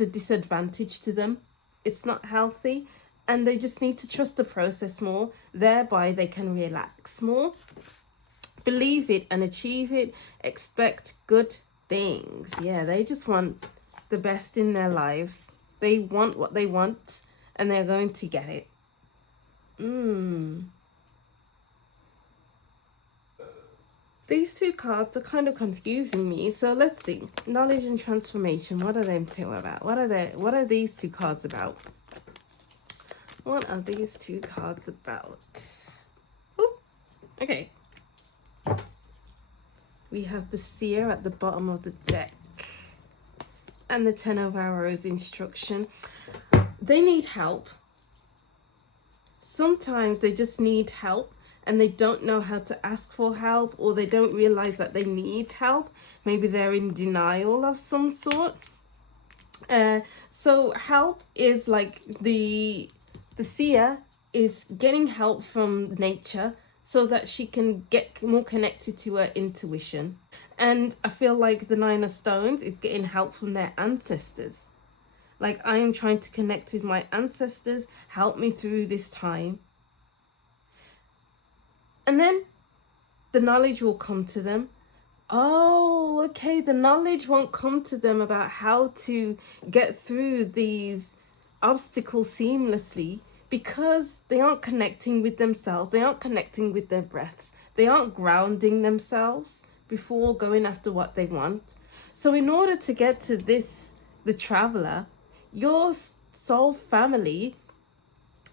a disadvantage to them. It's not healthy, and they just need to trust the process more. Thereby they can relax more, believe it and achieve it, expect good things. Yeah, they just want the best in their lives. They want what they want, and they're going to get it. These two cards are kind of confusing me. So let's see. Knowledge and transformation. What are them two about? What are these two cards about? What are these two cards about? Oh, okay. We have the Seer at the bottom of the deck, and the Ten of Arrows instruction. They need help. Sometimes they just need help, and they don't know how to ask for help, or they don't realize that they need help. Maybe they're in denial of some sort. So help is like the seer is getting help from nature so that she can get more connected to her intuition. And I feel like the Nine of Stones is getting help from their ancestors. Like, I am trying to connect with my ancestors, help me through this time. And then the knowledge will come to them. Oh, okay. The knowledge won't come to them about how to get through these obstacles seamlessly because they aren't connecting with themselves. They aren't connecting with their breaths. They aren't grounding themselves before going after what they want. So, in order to get to this, the traveler, your soul family,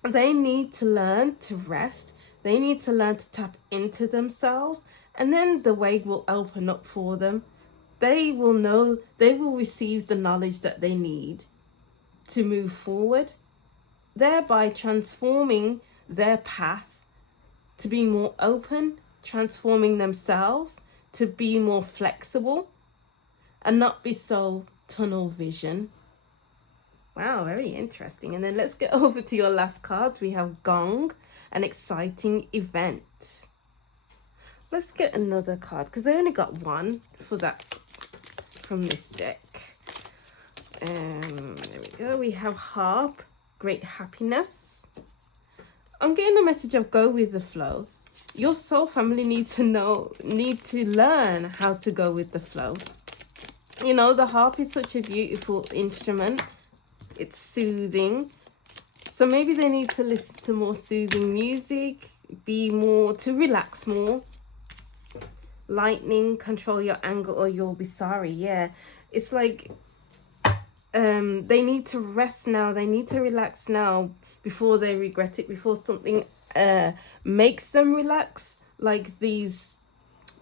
they need to learn to rest. They need to learn to tap into themselves, and then the way will open up for them. They will know, they will receive the knowledge that they need to move forward, thereby transforming their path to be more open, transforming themselves to be more flexible and not be so tunnel vision. Wow, very interesting. And then let's get over to your last cards. We have Gong, an exciting event. Let's get another card because I only got one for that from this deck. There we go. We have Harp, great happiness. I'm getting a message of go with the flow. Your soul family need to learn how to go with the flow. You know, the harp is such a beautiful instrument. It's soothing. So maybe they need to listen to more soothing music, to relax more. Lightning, control your anger or you'll be sorry. Yeah, it's like they need to rest now. They need to relax now before they regret it, before something makes them relax. Like these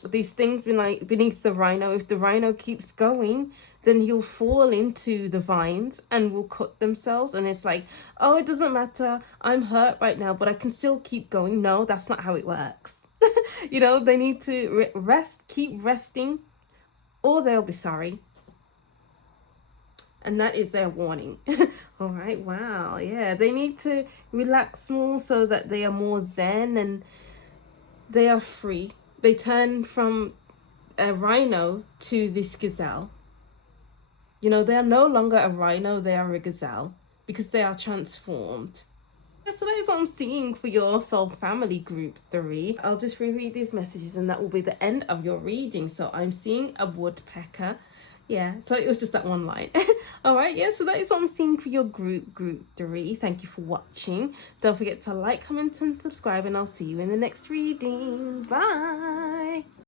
things beneath the rhino. If the rhino keeps going, then he'll fall into the vines and will cut themselves. And it's like, oh, it doesn't matter. I'm hurt right now, but I can still keep going. No, that's not how it works. You know, they need to rest, keep resting, or they'll be sorry. And that is their warning. All right, wow, yeah, they need to relax more so that they are more zen and they are free. They turn from a rhino to this gazelle. You know, they are no longer a rhino, they are a gazelle because they are transformed. Yeah, so that is what I'm seeing for your soul family group 3. I'll just reread these messages and that will be the end of your reading. So I'm seeing a woodpecker. Yeah, so it was just that one line. All right, yeah, so that is what I'm seeing for your group 3. Thank you for watching. Don't forget to like, comment and subscribe, and I'll see you in the next reading. Bye.